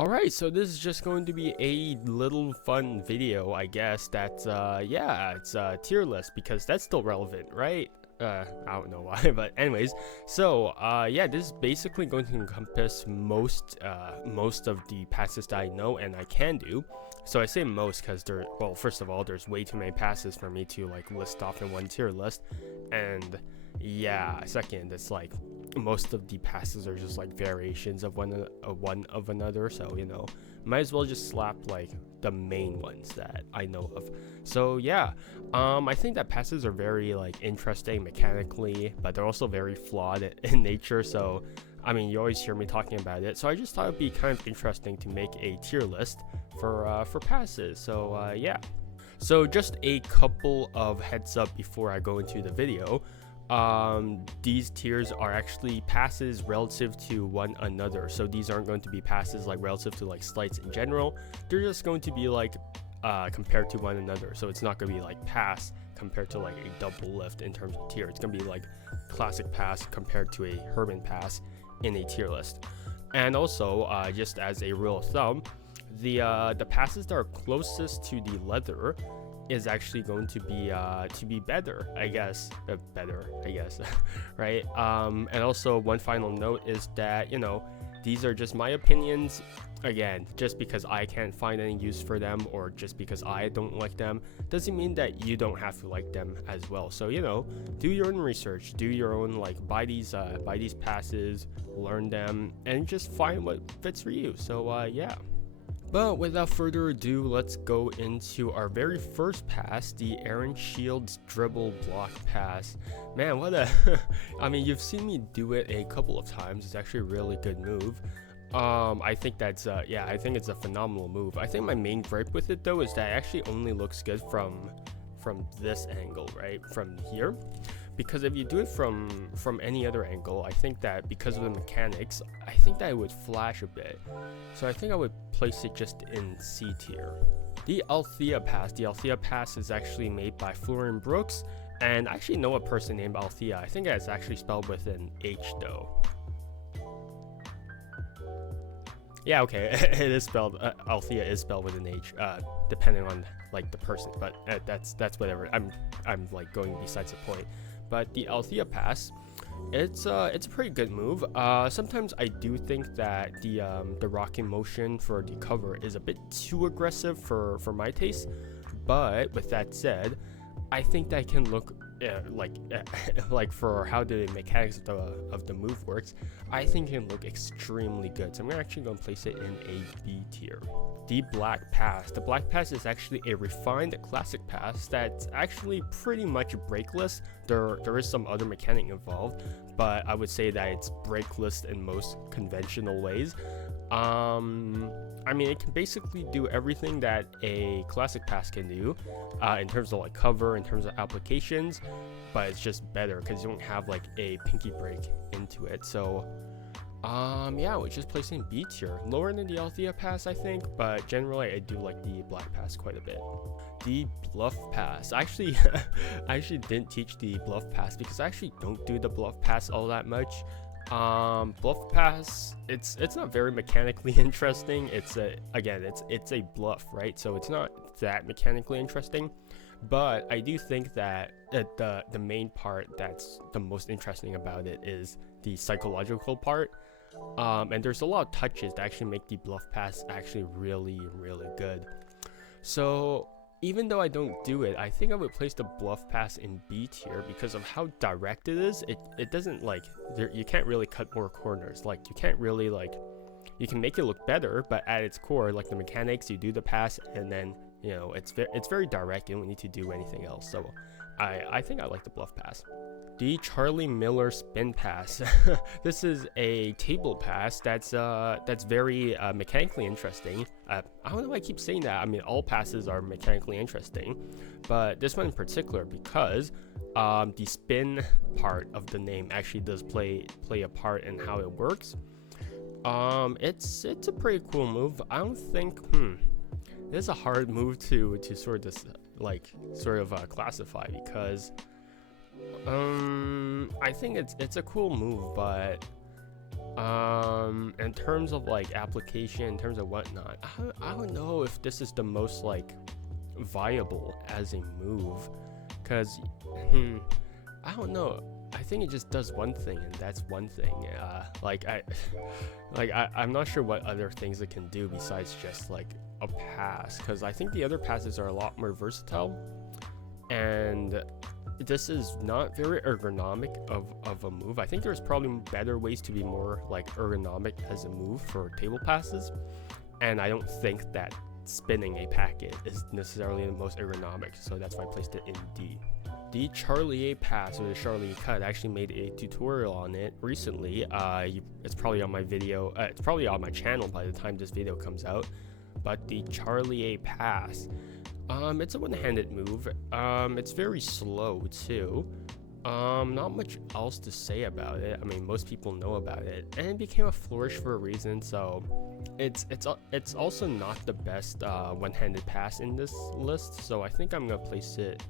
Alright, so this is just going to be a little fun video, I guess, that's, yeah, it's a tier list, because that's still relevant, right? I don't know why, but anyways, so, yeah, this is basically going to encompass most of the passes that I know and I can do. So I say most because well, first of all, there's way too many passes for me to, like, list off in one tier list, and, yeah, second, it's like, most of the passes are just like variations of one of another, so might as well just slap like the main ones that I know of. So yeah, I think that passes are very like interesting mechanically, but they're also very flawed in nature. So I mean, you always hear me talking about it, so I just thought it'd be kind of interesting to make a tier list for passes. So yeah, so just a couple of heads up before I go into the video. These tiers are actually passes relative to one another, so these aren't going to be passes like relative to like slights in general. They're just going to be like compared to one another, so it's not going to be like pass compared to like a double lift in terms of tier. It's going to be like classic pass compared to a Herman pass in a tier list. And also, just as a rule of thumb, the passes that are closest to the leather is actually going to be better, I guess. Right? And also, one final note is that these are just my opinions. Again, just because I can't find any use for them or just because I don't like them doesn't mean that you don't have to like them as well. So do your own research, do your own buy these passes, learn them, and just find what fits for you. So yeah. But without further ado, let's go into our very first pass, the Aaron Shields dribble block pass. Man, what a I mean, you've seen me do it a couple of times. It's actually a really good move. I think that's yeah, I think it's a phenomenal move. I think my main gripe with it though is that it actually only looks good from this angle, right? From here. Because if you do it from any other angle, I think that because of the mechanics, I think that it would flash a bit. So I think I would place it just in C tier. The Althea pass is actually made by Florian Brooks, and I actually know a person named Althea. I think it's actually spelled with an H though. Yeah, okay, it is spelled, Althea is spelled with an H, depending on like the person, but that's whatever. I'm like going besides the point. But the Althea pass, it's a pretty good move. Sometimes I do think that the rocking motion for the cover is a bit too aggressive for my taste. But with that said, I think that can look like for how the mechanics of the move works, I think it can look extremely good. So I'm actually going to place it in a B tier. The Black Pass. The Black Pass is actually a refined classic pass that's actually pretty much breakless. There is some other mechanic involved, but I would say that it's breakless in most conventional ways. I mean, it can basically do everything that a classic pass can do in terms of like cover, in terms of applications, but it's just better because you don't have like a pinky break into it. So yeah, we're just placing B tier, lower than the Althea pass, I think, but generally I do like the Black Pass quite a bit. The Bluff Pass. Actually, I actually didn't teach the Bluff Pass because I actually don't do the Bluff Pass all that much. Bluff pass, it's not very mechanically interesting. It's a bluff, right? So it's not that mechanically interesting, but I do think that the main part that's the most interesting about it is the psychological part. And there's a lot of touches that actually make the bluff pass actually really good. So even though I don't do it, I think I would place the Bluff Pass in B tier because of how direct it is. It doesn't like, you can't really cut more corners. Like you can't really you can make it look better, but at its core, like the mechanics, you do the pass and then, it's very direct. You don't need to do anything else. So I think I like the Bluff Pass. The Charlie Miller Spin Pass. This is a table pass that's very mechanically interesting. I don't know why I keep saying that. I mean, all passes are mechanically interesting, but this one in particular because the spin part of the name actually does play a part in how it works. It's a pretty cool move. I don't think this is a hard move to sort of classify because I think it's a cool move, but In terms of like application, in terms of whatnot, I don't know if this is the most like viable as a move, because I don't know. I think it just does one thing, and that's one thing. I'm not sure what other things it can do besides just like a pass, because I think the other passes are a lot more versatile, and this is not very ergonomic of a move. I think there's probably better ways to be more like ergonomic as a move for table passes, and I don't think that spinning a packet is necessarily the most ergonomic, so that's why I placed it in D. The Charlie A pass, or the Charlie A cut, I actually made a tutorial on it recently. It's probably on my video, it's probably on my channel by the time this video comes out. But the Charlie A pass, it's a one-handed move. It's very slow too. Not much else to say about it. I mean, most people know about it, and it became a flourish for a reason. So, it's also not the best one-handed pass in this list. So I think I'm gonna place it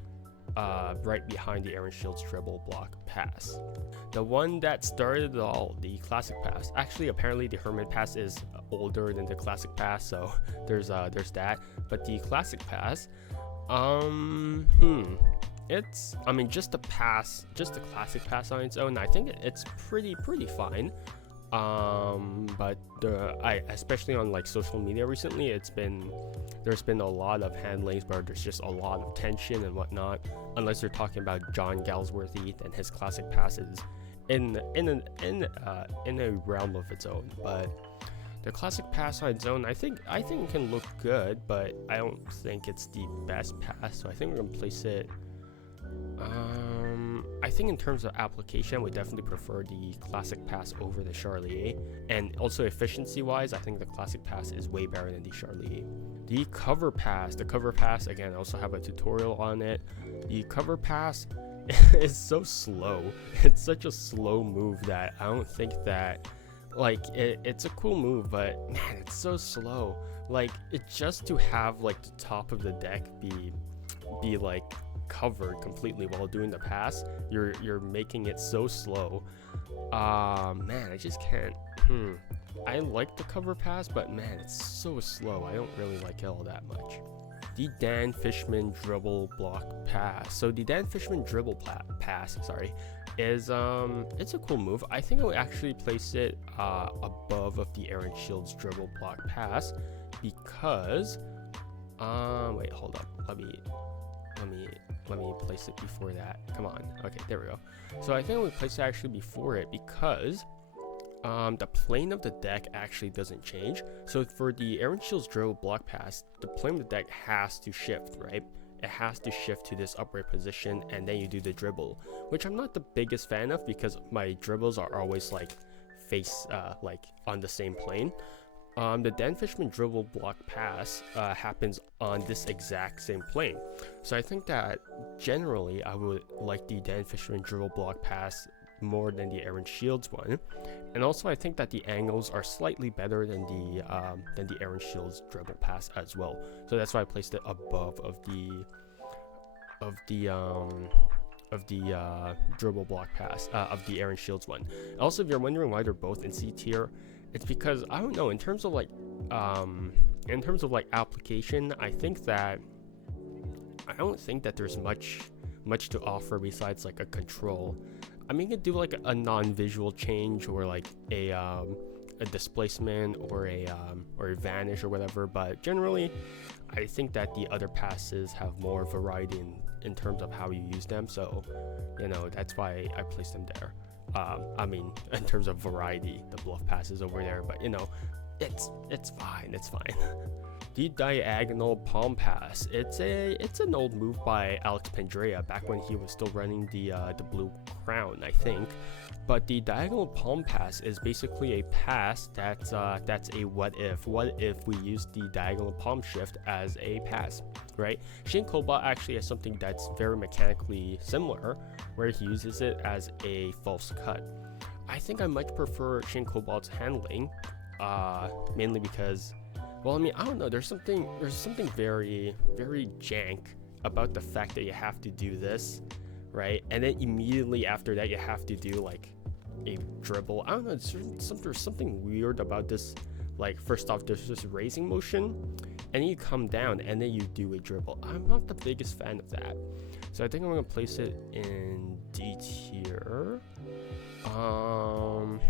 right behind the Aaron Shields dribble block pass. The one that started it all, the classic pass. Actually, apparently the Hermit pass is older than the classic pass, so there's that. But the classic pass, it's, I mean, just the pass, just the classic pass on its own, I think it's pretty fine. But especially on like social media recently, there's been a lot of handlings where there's just a lot of tension and whatnot, unless you're talking about John Galsworthy, then his classic pass is in a realm of its own. But the classic pass on its own, I think it can look good, but I don't think it's the best pass, so I think we're gonna place it. I think in terms of application, I would definitely prefer the classic pass over the Charlie A, and also efficiency wise, I think the classic pass is way better than the Charlie A. The cover pass, again, I also have a tutorial on it. The cover pass is so slow. It's such a slow move that I don't think that, like, it's a cool move, but man, it's so slow. Like, it's just to have like the top of the deck be like covered completely while doing the pass, you're making it so slow. Man, I just can't. I like the cover pass, but man, it's so slow. I don't really like it all that much. The Dan Fishman dribble block pass. So the Dan Fishman dribble pass, is it's a cool move. I think I would actually place it above of the Aaron Shields dribble block pass, because wait, hold up. Let me place it before that. Come on. Okay, there we go. So I think I would place it actually before it, because the plane of the deck actually doesn't change. So for the Aaron Shields dribble block pass, the plane of the deck has to shift, right? It has to shift to this upright position, and then you do the dribble, which I'm not the biggest fan of, because my dribbles are always like face like on the same plane. The Dan Fishman dribble block pass happens on this exact same plane. So I think that generally I would like the Dan Fishman dribble block pass more than the Aaron Shields one. And also I think that the angles are slightly better than the Aaron Shields dribble pass as well. So that's why I placed it above of the dribble block pass of the Aaron Shields one. Also, if you're wondering why they're both in C tier, it's because I don't know, in terms of like application, I don't think that there's much to offer besides like a control. I mean, you could do like a non-visual change, or like a displacement, or a vanish or whatever, but generally I think that the other passes have more variety in terms of how you use them, so you know, that's why I placed them there. I mean, in terms of variety, the bluff pass is over there, but you know, it's fine. The diagonal palm pass. It's an old move by Alex Pendrea back when he was still running the blue crown, I think. But the diagonal palm pass is basically a pass that's a what if we use the diagonal palm shift as a pass, right? Shane Cobalt actually has something that's very mechanically similar, where he uses it as a false cut. I think I much prefer Shane Cobalt's handling, mainly because, well, I mean, I don't know, there's something very jank about the fact that you have to do this, right? And then immediately after that you have to do like a dribble. I don't know, there's something weird about this. Like, first off, there's this raising motion, and then you come down, and then you do a dribble. I'm not the biggest fan of that. So I think I'm gonna place it in D tier. I'm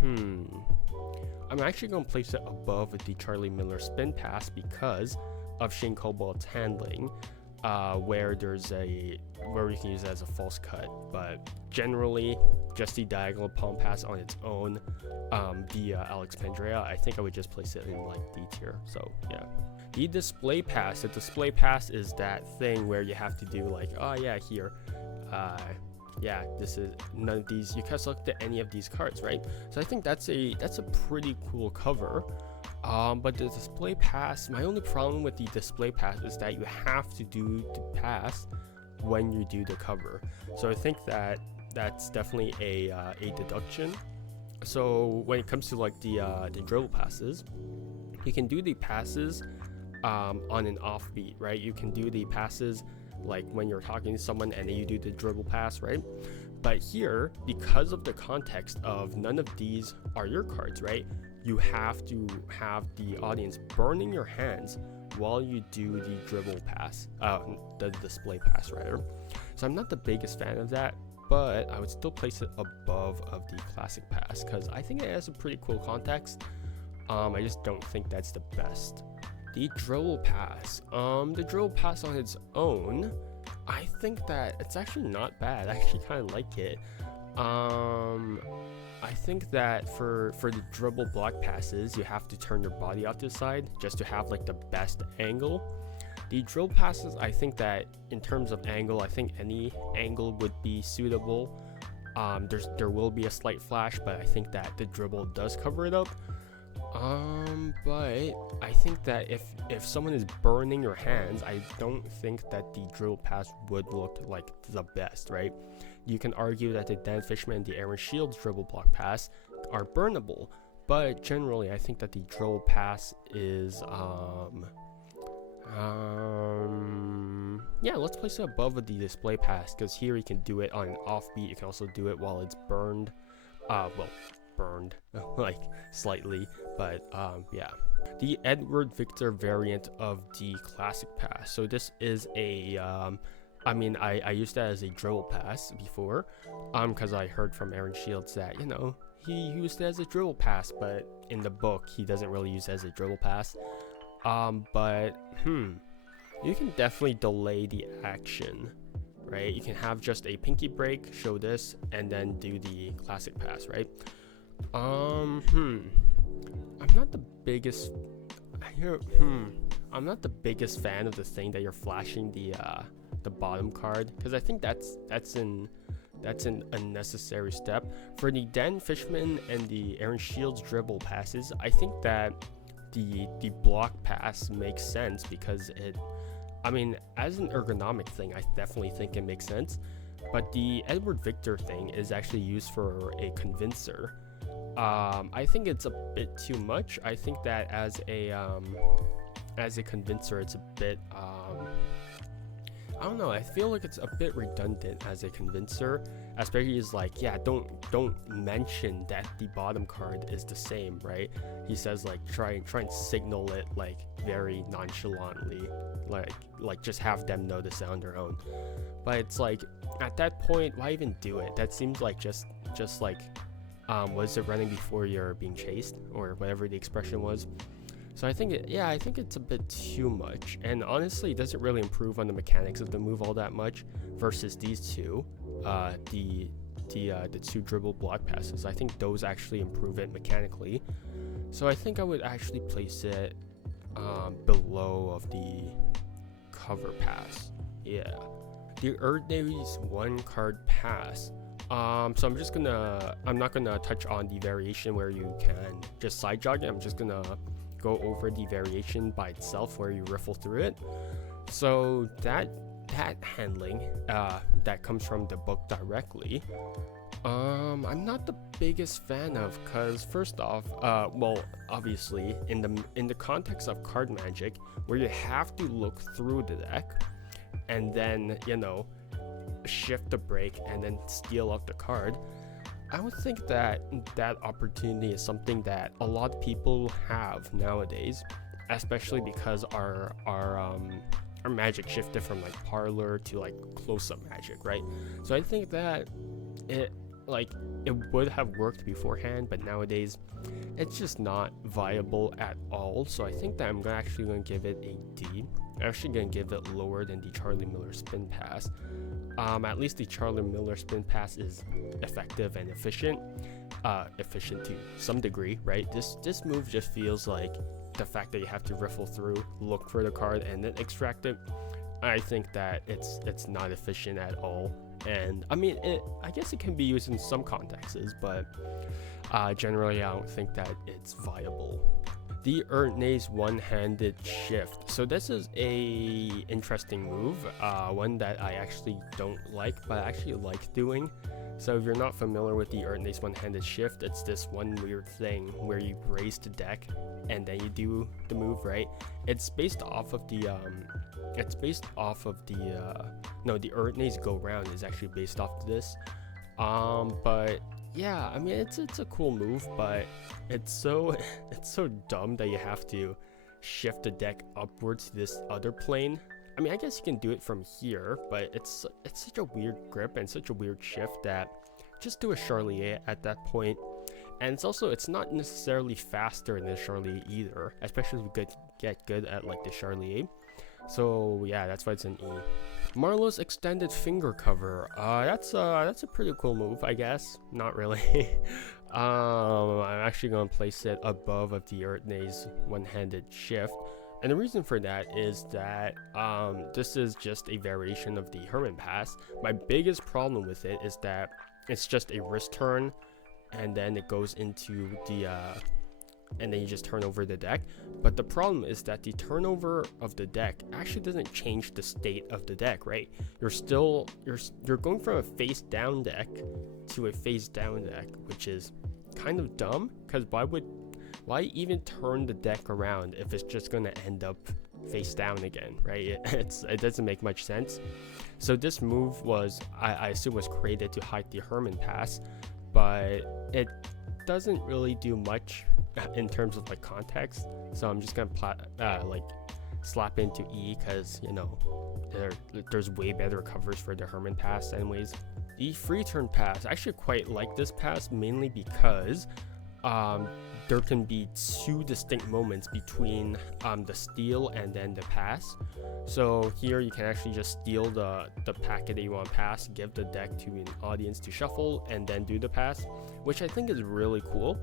actually gonna place it above the Charlie Miller spin pass because of Shane Cobalt's handling, where you can use it as a false cut. But generally, just the diagonal palm pass on its own, the Alex Pandrea, I think I would just place it in like D tier. So yeah. The display pass. The display pass is that thing where you have to do like, oh yeah, here, yeah, this is none of these. You can't select any of these cards, right? So I think that's a pretty cool cover. But the display pass, my only problem with the display pass is that you have to do the pass when you do the cover. So I think that's definitely a deduction. So when it comes to like the dribble passes, you can do the passes on an offbeat, right? You can do the passes like when you're talking to someone and then you do the dribble pass, right? But here, because of the context of none of these are your cards, right? You have to have the audience burning your hands while you do the dribble pass, the display pass rather. So I'm not the biggest fan of that, but I would still place it above of the classic pass because I think it has a pretty cool context. I just don't think that's the best. The dribble pass. The dribble pass on its own, I think that it's actually not bad. I actually kind of like it. I think that for the dribble block passes, you have to turn your body out to the side just to have like the best angle. The dribble passes, I think that in terms of angle, I think any angle would be suitable. There will be a slight flash, but I think that the dribble does cover it up. But I think that if someone is burning your hands, I don't think that the dribble pass would look like the best, right? You can argue that the Dan Fishman and the Aaron Shields dribble block pass are burnable, but generally I think that the dribble pass is yeah, let's place it above the display pass because here you can do it on an offbeat. You can also do it while it's burned. Burned like slightly, but yeah. The Edward Victor variant of the classic pass. So this is a I mean, I used that as a dribble pass before, because I heard from Aaron Shields that, you know, he used it as a dribble pass, but in the book he doesn't really use it as a dribble pass. But you can definitely delay the action, right? You can have just a pinky break, show this, and then do the classic pass, right? I'm not the biggest I'm not the biggest fan of the thing that you're flashing the bottom card, because I think that's an unnecessary step. For the Dan Fishman and the Aaron Shields dribble passes, I think that the block pass makes sense because I mean, as an ergonomic thing, I definitely think it makes sense. But the Edward Victor thing is actually used for a convincer. I think it's a bit too much. I think that as a convincer, it's a bit I don't know. I feel like it's a bit redundant as a convincer, especially as like, yeah, don't mention that the bottom card is the same, right? He says like try and signal it like very nonchalantly, like just have them notice it on their own. But it's like at that point, why even do it? That seems like just like was it running before you're being chased or whatever the expression was. So I think it's a bit too much, and honestly it doesn't really improve on the mechanics of the move all that much versus these two, the two dribble block passes. I think those actually improve it mechanically. So I think I would actually place it below of the cover pass. Yeah, the Erdnase one card pass. So I'm not gonna touch on the variation where you can just side jog it. I'm just gonna go over the variation by itself where you riffle through it. So that handling that comes from the book directly, I'm not the biggest fan of, because first off, well, obviously in the context of card magic where you have to look through the deck and then, you know, shift the break and then steal up the card, I would think that that opportunity is something that a lot of people have nowadays, especially because our magic shifted from like parlor to like close-up magic, right? So I think that it like it would have worked beforehand, but nowadays it's just not viable at all. So I think that I'm actually going to give it a D. I'm actually going to give it lower than the Charlie Miller spin pass. At least the Charlie Miller spin pass is effective and efficient to some degree, right? This move just feels like the fact that you have to riffle through, look for the card, and then extract it. I think that it's not efficient at all. And I mean, I guess it can be used in some contexts, but generally I don't think that it's viable. The Erdnase one-handed shift. So this is a interesting move, one that I actually don't like, but I actually like doing. So if you're not familiar with the Erdnase one-handed shift, it's this one weird thing where you raise the deck and then you do the move, right? It's based off of the the Erdnase go round is actually based off of this. But yeah, I mean it's a cool move, but it's so dumb that you have to shift the deck upwards to this other plane. I mean, I guess you can do it from here, but it's such a weird grip and such a weird shift that just do a Charlier at that point. And it's not necessarily faster than Charlier either, especially if you get good at like the Charlier. So yeah, that's why it's an E. Marlowe's extended finger cover. That's a pretty cool move, I guess. Not really. I'm actually gonna place it above of the Erdnase one-handed shift. And the reason for that is that this is just a variation of the Herman Pass. My biggest problem with it is that it's just a wrist turn, and then it goes into the and then you just turn over the deck. But the problem is that the turnover of the deck actually doesn't change the state of the deck, right? You're going from a face down deck to a face down deck, which is kind of dumb, because why even turn the deck around if it's just going to end up face down again, right? It doesn't make much sense. So this move I assume was created to hide the Herman Pass, but it doesn't really do much in terms of like context. So I'm just gonna slap into E, because you know there's way better covers for the Herman Pass anyways. The free turn pass, I actually quite like this pass, mainly because there can be two distinct moments between the steal and then the pass. So here you can actually just steal the packet that you want to pass, give the deck to an audience to shuffle, and then do the pass, which I think is really cool.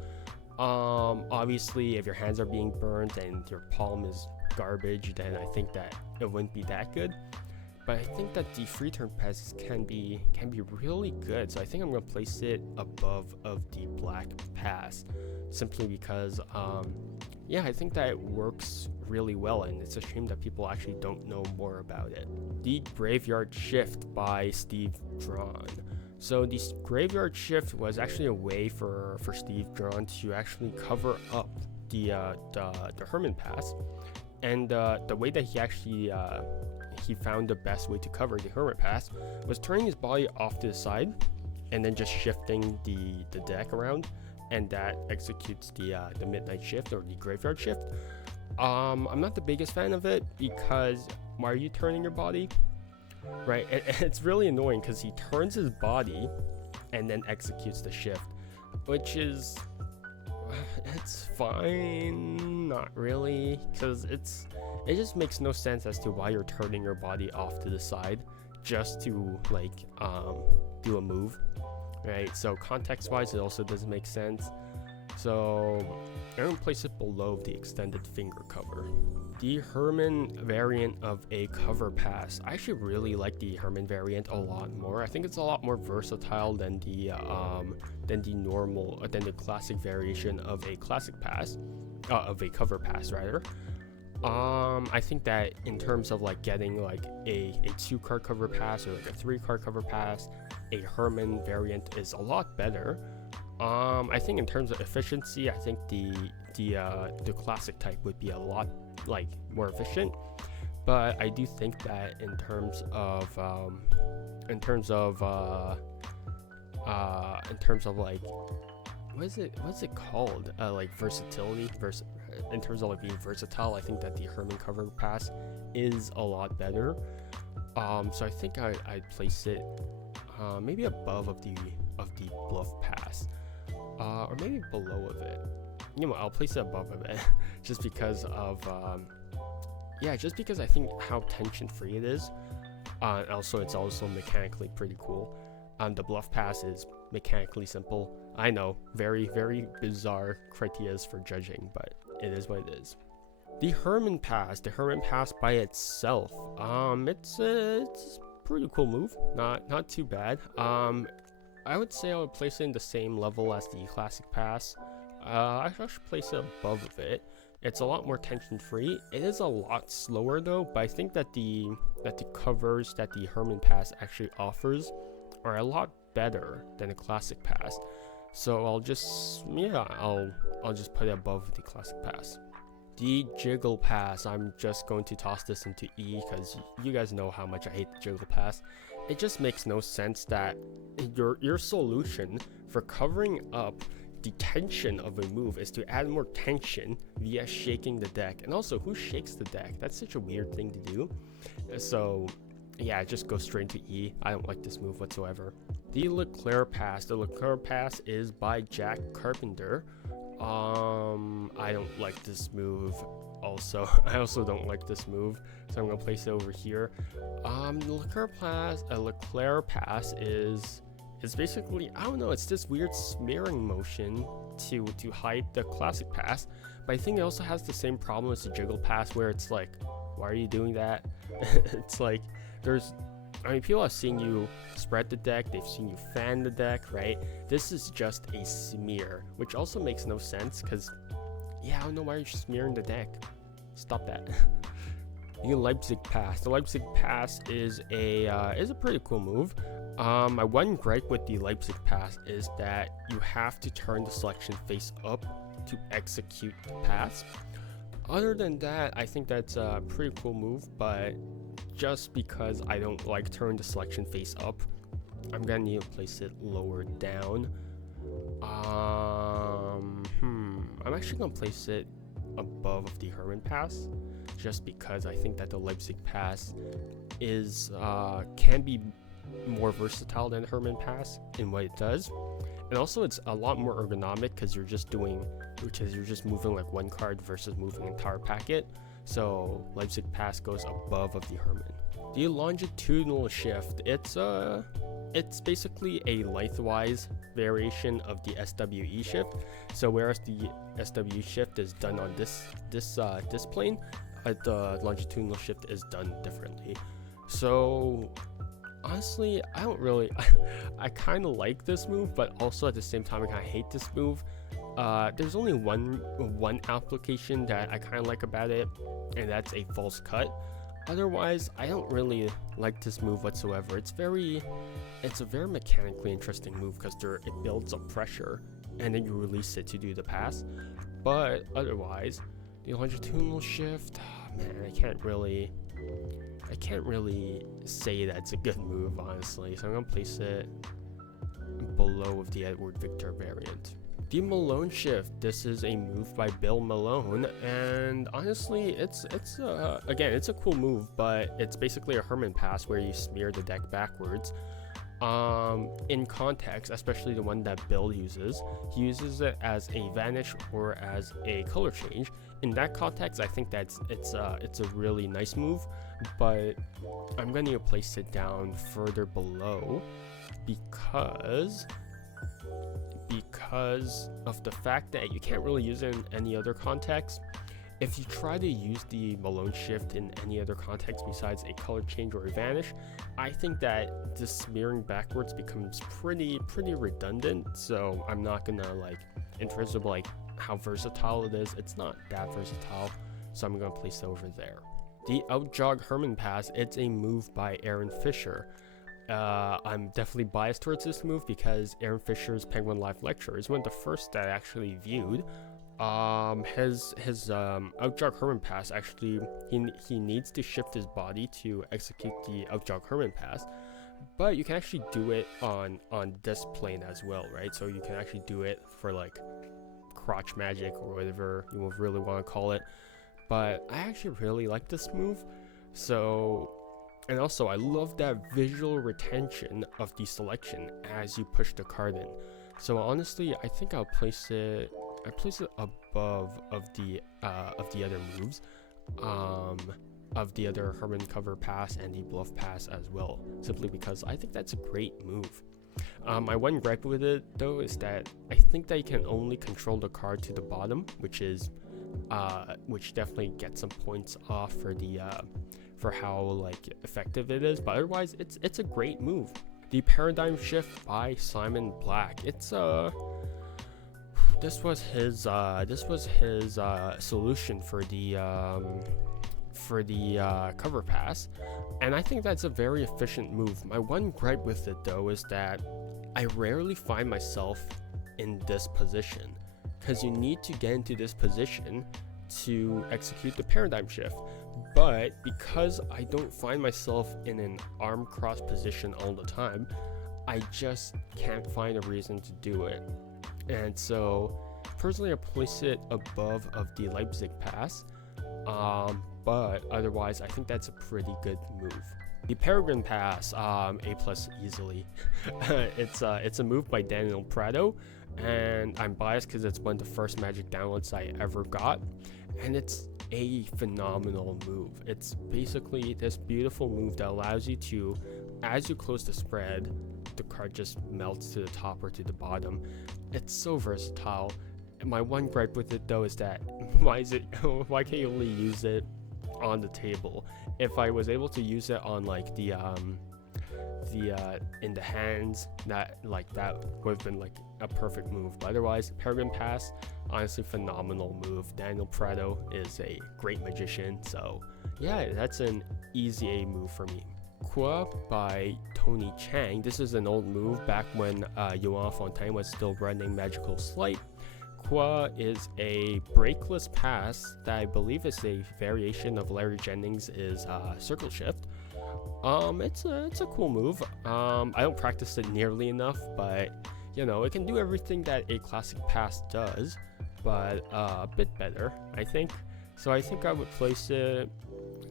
Obviously if your hands are being burnt and your palm is garbage, then I think that it wouldn't be that good. But I think that the free turn passes can be really good. So I think I'm gonna place it above of the black pass, simply because yeah, I think that it works really well, and it's a shame that people actually don't know more about it. The Graveyard Shift by Steve Drawn. So the Graveyard Shift was actually a way for Steve Drawn to actually cover up the Herman Pass, and the way that he actually he found the best way to cover the Herman Pass was turning his body off to the side and then just shifting the deck around, and that executes the Midnight Shift or the Graveyard Shift. I'm not the biggest fan of it, because why are you turning your body? Right, it's really annoying because he turns his body and then executes the shift, which is it's fine, not really, because it just makes no sense as to why you're turning your body off to the side just to like do a move, right? So context wise it also doesn't make sense. So I'm gonna place it below the extended finger cover. The Herman variant of a cover pass. I actually really like the Herman variant a lot more. I think it's a lot more versatile than the classic variation of a classic pass, of a cover pass rather. I think that in terms of like getting like a 2-card cover pass or like a 3-card cover pass, a Herman variant is a lot better. I think in terms of efficiency, I think the classic type would be a lot like more efficient, but I do think that in terms of in terms of like what's it called, like versatility in terms of like being versatile. I think that the Herman cover pass is a lot better. So I think I'd place it maybe above of the bluff pass, or maybe below of it. You know, I'll place it above of it just because of just because I think how tension free it is. Also, it's also mechanically pretty cool. The bluff pass is mechanically simple. I know, very, very bizarre criteria for judging, but it is what it is. The Herman pass by itself, it's a pretty cool move. Not too bad. I would say I would place it in the same level as the classic pass. I should place it above of it. It's a lot more tension free. It is a lot slower though, but I think that the covers that the Herman pass actually offers are a lot better than the classic pass. So I'll just put it above the classic pass. The jiggle pass, I'm just going to toss this into E because you guys know how much I hate the jiggle pass. It just makes no sense that your solution for covering up the tension of a move is to add more tension via shaking the deck. And also, who shakes the deck? That's such a weird thing to do. So yeah, just go straight to E. I don't like this move whatsoever. The Leclerc pass. The Leclerc pass is by Jack Carpenter. I don't like this move. Also, I also don't like this move, so I'm gonna place it over here. The Leclerc pass is basically, I don't know, it's this weird smearing motion to hide the classic pass, but I think it also has the same problem as the jiggle pass, where it's like, why are you doing that? It's like people have seen you spread the deck, they've seen you fan the deck, right? This is just a smear, which also makes no sense because, yeah, I don't know why you're smearing the deck. Stop that. The Leipzig pass. The Leipzig pass is a pretty cool move. My one gripe with the Leipzig pass is that you have to turn the selection face up to execute the pass. Other than that, I think that's a pretty cool move, but just because I don't like turning the selection face up, I'm gonna need to place it lower down. I'm actually gonna place it above of the Herman pass, just because I think that the Leipzig pass is can be more versatile than the Herman pass in what it does, and also it's a lot more ergonomic because you're just moving like one card versus moving an entire packet. So Leipzig pass goes above of the Herman. The longitudinal shift, it's basically a lengthwise variation of the SWE shift. So whereas the SWE shift is done on this plane, the longitudinal shift is done differently. So honestly, I don't really I kind of like this move, but also at the same time I kind of hate this move. There's only one application that I kind of like about it, and that's a false cut. Otherwise, I don't really like this move whatsoever. It's a very mechanically interesting move because it builds up pressure and then you release it to do the pass. But otherwise, the longitudinal shift, man, I can't really say that's a good move, honestly. So I'm gonna place it below of the Edward Victor variant. The Malone shift. This is a move by Bill Malone, and honestly, it's a cool move, but it's basically a Herman pass where you smear the deck backwards. In context, especially the one that Bill uses, he uses it as a vanish or as a color change. In that context, I think it's a really nice move, but I'm going to place it down further below because of the fact that you can't really use it in any other context. If you try to use the Malone shift in any other context besides a color change or a vanish, I think that the smearing backwards becomes pretty redundant. So I'm not gonna in terms of how versatile it is, it's not that versatile. So I'm gonna place it over there. The Outjog Herman pass, it's a move by Aaron Fisher. I'm definitely biased towards this move because Aaron Fisher's Penguin Live lecture is one of the first that I actually viewed. His Outjog Herman pass, actually he needs to shift his body to execute the Outjog Herman pass, but you can actually do it on this plane as well, right? So you can actually do it for like crotch magic or whatever you really want to call it. But I actually really like this move. So, and also I love that visual retention of the selection as you push the card in. So honestly, I think I place it above of the other moves, of the other Herman cover pass and the bluff pass as well, simply because I think that's a great move. My one gripe with it though is that I think that you can only control the card to the bottom, which definitely gets some points off for the for how like effective it is. But otherwise, it's a great move. The Paradigm Shift by Simon Black. It's this was his solution for the cover pass, and I think that's a very efficient move. My one gripe with it though is that I rarely find myself in this position, because you need to get into this position to execute the Paradigm Shift. But because I don't find myself in an arm cross position all the time, I just can't find a reason to do it. And so personally I place it above of the Leipzig pass, but otherwise I think that's a pretty good move. The Peregrine Pass, A+ easily. It's a move by Daniel Prado, and I'm biased because it's one of the first Magic downloads I ever got, and it's a phenomenal move. It's basically this beautiful move that allows you to, as you close the spread, the card just melts to the top or to the bottom. It's so versatile. And my one gripe with it though is that why can't you only use it on the table? If I was able to use it on like the in the hands, that would have been like a perfect move. But otherwise, Peregrine Pass, honestly phenomenal move. Daniel Prado is a great magician, so yeah, that's an easy A move for me. Qua by Tony Chang. This is an old move back when Johan Fontaine was still running Magical Sleight. Qua is a breakless pass that I believe is a variation of Larry Jennings' Circle Shift. It's a cool move. I don't practice it nearly enough, but you know, it can do everything that a classic pass does, but a bit better, I think. So I think I would place it.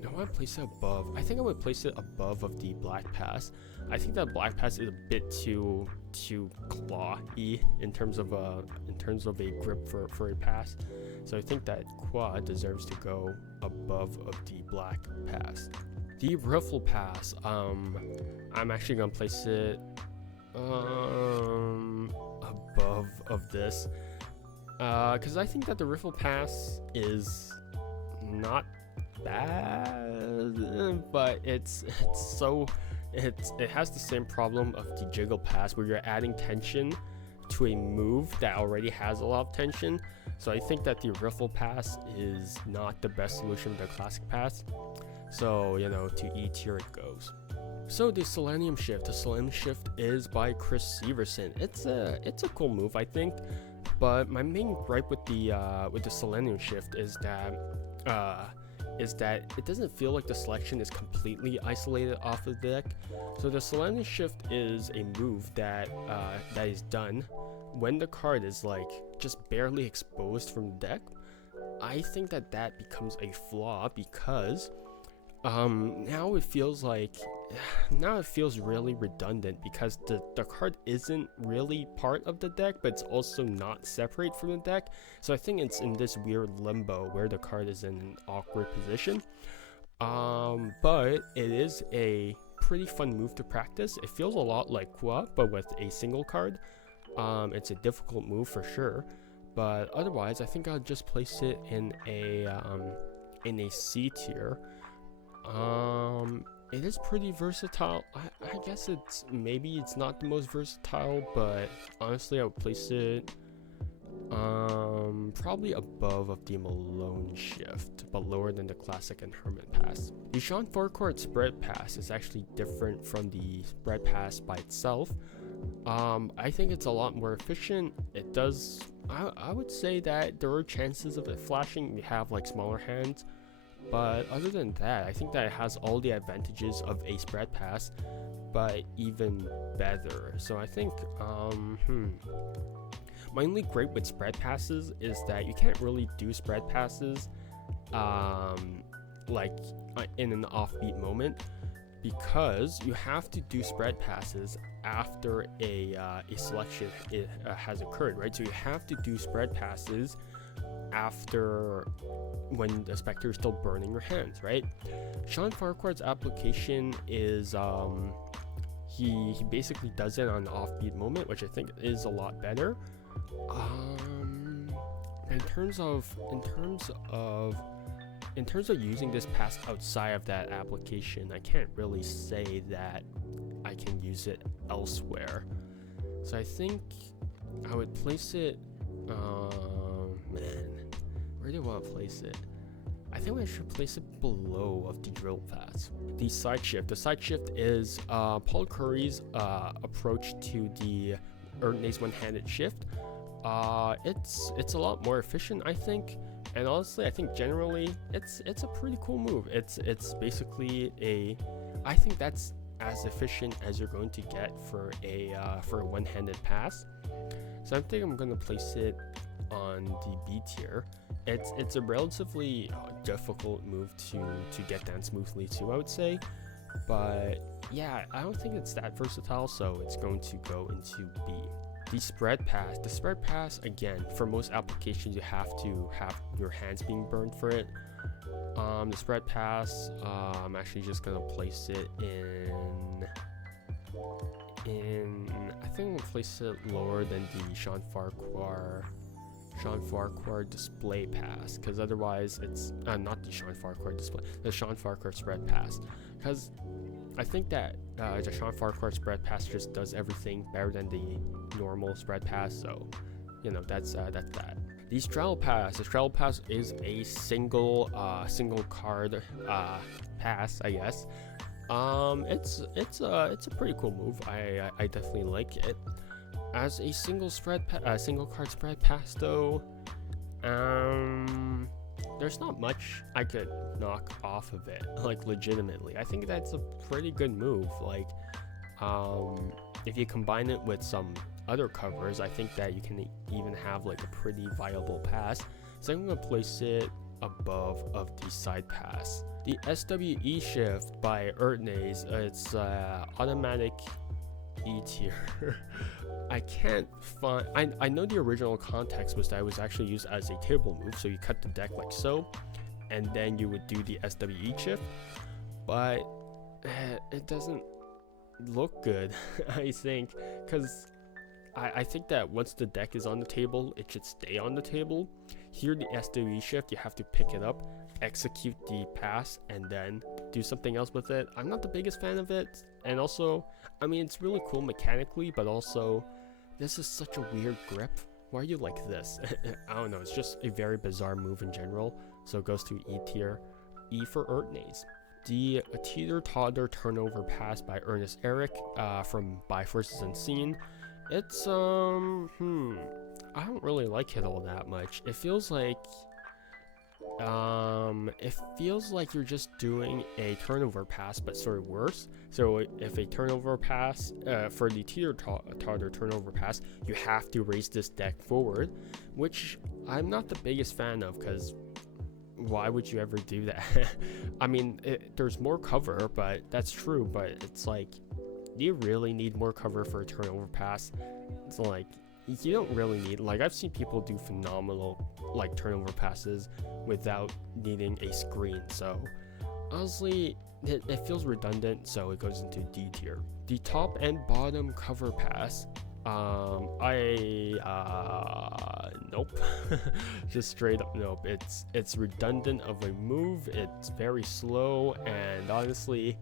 No, I would place it above. I think I would place it above of the Black Pass. I think that Black Pass is a bit too claw-y in terms of a grip for a pass. So I think that Qua deserves to go above of the Black Pass. The Riffle Pass. I'm actually gonna place it above of this, because I think that the Riffle Pass is not bad, but it has the same problem of the Jiggle Pass, where you're adding tension to a move that already has a lot of tension. So I think that the Riffle Pass is not the best solution for the Classic Pass. So, you know, to E tier it goes. So the Selenium Shift. The Selenium Shift is by Chris Severson. It's a cool move, I think. But my main gripe with the Selenium Shift is that it doesn't feel like the selection is completely isolated off the deck. So the Selenium Shift is a move that is done when the card is like just barely exposed from the deck. I think that becomes a flaw, because now it feels really redundant, because the card isn't really part of the deck, but it's also not separate from the deck. So I think it's in this weird limbo where the card is in an awkward position. But it is a pretty fun move to practice. It feels a lot like Qua, but with a single card. It's a difficult move for sure, but otherwise I think I'll just place it in a C tier. It is pretty versatile. I guess maybe it's not the most versatile, but honestly I would place it probably above of the Malone Shift, but lower than the Classic and Hermit Pass. The Sean Forecourt Spread Pass is actually different from the Spread Pass by itself. I think it's a lot more efficient. It does, I would say that there are chances of it flashing. We have like smaller hands, But other than that, I think that it has all the advantages of a spread pass, but even better. So I think, my only gripe with spread passes is that you can't really do spread passes, like in an offbeat moment, because you have to do spread passes after a selection has occurred, right? So you have to do spread passes after when the specter is still burning your hands, right? Sean Farquhar's application is he basically does it on an offbeat moment, which I think is a lot better. In terms of using this pass outside of that application, I can't really say that I can use it elsewhere. So I think I would place it, where do I want to place it? I think I should place it below of the drill pass. The side shift. The side shift is Paul Curry's approach to the Erdnase one-handed shift. It's a lot more efficient, I think, and honestly, I think generally it's a pretty cool move. It's basically I think that's as efficient as you're going to get for a one-handed pass. So I think I'm gonna place it on the B tier. It's a relatively difficult move to get down smoothly too, I would say, but yeah, I don't think it's that versatile, so it's going to go into B. The spread pass, again, for most applications you have to have your hands being burned for it. The spread pass, I'm actually just gonna place it in I think I'm gonna place it lower than the Sean Farquhar display pass, because otherwise it's not the Sean Farquhar display, the Sean Farquhar spread pass, because I think that the Sean Farquhar spread pass just does everything better than the normal spread pass, so that's that. The straddle pass is a single card pass, I guess. It's a pretty cool move. I definitely like it. As a single card spread pass though, there's not much I could knock off of it, like legitimately. I think that's a pretty good move. Like, if you combine it with some other covers, I think that you can even have like a pretty viable pass. So I'm gonna place it above of the side pass. The SWE shift by Erdnase, it's automatic E tier. I can't find. I know the original context was that it was actually used as a table move, so you cut the deck like so, and then you would do the SWE shift, but it doesn't look good. I think, because I think that once the deck is on the table, it should stay on the table. Here, the SWE shift, you have to pick it up, execute the pass, and then do something else with it. I'm not the biggest fan of it, and also, I mean, it's really cool mechanically, but also, this is such a weird grip. Why are you like this? I don't know, it's just a very bizarre move in general, so it goes to E tier. E for Erdnase. The teeter-totter turnover pass by Ernest Eric from By Forces Unseen. It's, I don't really like it all that much. It feels like you're just doing a turnover pass, but sort of worse. So if a turnover pass, for the teeter-totter turnover pass, you have to raise this deck forward, which I'm not the biggest fan of, because why would you ever do that? I mean, there's more cover, but that's true, but it's like, do you really need more cover for a turnover pass? It's like, you don't really need, like, I've seen people do phenomenal, like, turnover passes without needing a screen, so honestly, it feels redundant, so it goes into D tier. The top and bottom cover pass, nope. Just straight up nope. It's redundant of a move, it's very slow, and honestly,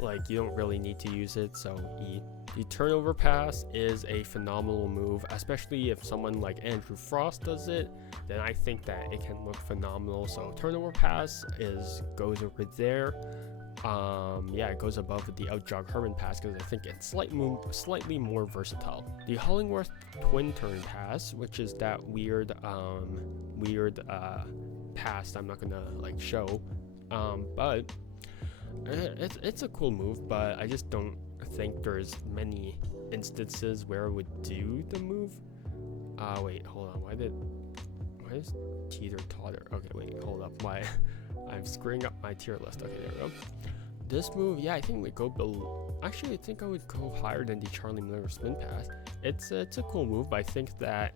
like, you don't really need to use it, so E. The turnover pass is a phenomenal move, especially if someone like Andrew Frost does it, then I think that it can look phenomenal. So turnover pass goes over there. Yeah, it goes above the Outjog Herman pass because I think it's slightly more versatile. The Hollingworth twin turn pass, which is that weird past I'm not gonna like show, but it's a cool move, but I just don't think there's many instances where it would do the move. Wait, hold on. Why is teeter totter? Okay, wait, hold up. Why I'm screwing up my tier list. Okay, there we go. This move, yeah, I think we go below. Actually, I think I would go higher than the Charlie Miller spin pass. It's a cool move, but I think that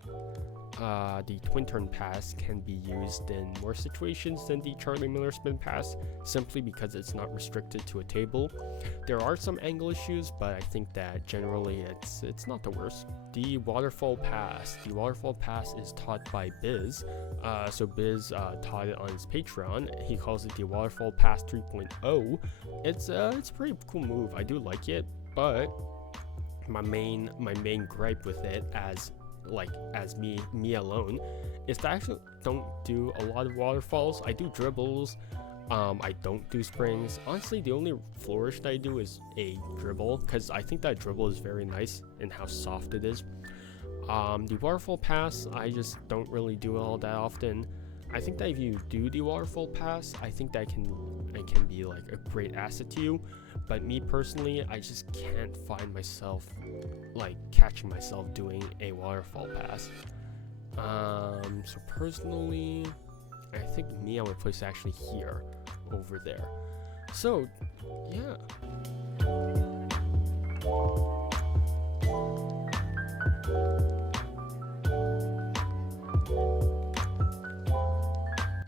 the twin turn pass can be used in more situations than the Charlie Miller spin pass, simply because it's not restricted to a table. There are some angle issues, but I think that generally it's not the worst. The waterfall pass. The waterfall pass is taught by Biz. So Biz taught it on his Patreon. He calls it the waterfall pass 3.0. It's a pretty cool move. I do like it, but my main gripe with it as me alone is that I actually don't do a lot of waterfalls. I do dribbles. I don't do springs. Honestly, the only flourish that I do is a dribble, because I think that dribble is very nice and how soft it is. The waterfall pass, I just don't really do it all that often. I think that if you do the waterfall pass, I think that it can be like a great asset to you. But me personally, I just can't find myself like catching myself doing a waterfall pass. So personally, I think I would place actually here over there. So yeah.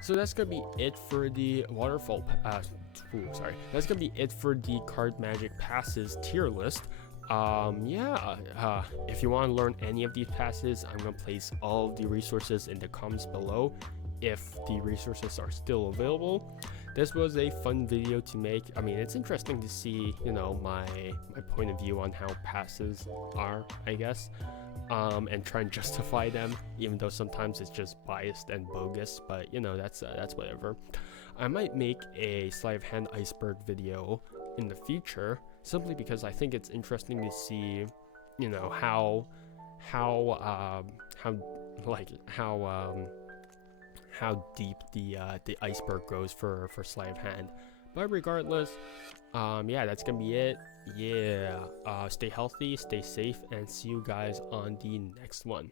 So that's gonna be it for the waterfall that's gonna be it for the card magic passes tier list. If you want to learn any of these passes, I'm gonna place all of the resources in the comments below if the resources are still available. This was a fun video to make. I mean, it's interesting to see, my point of view on how passes are, I guess, and try and justify them, even though sometimes it's just biased and bogus. But that's whatever. I might make a sleight of hand iceberg video in the future, simply because I think it's interesting to see, how deep the iceberg goes for sleight of hand. But regardless, that's gonna be it. Stay healthy, stay safe, and see you guys on the next one.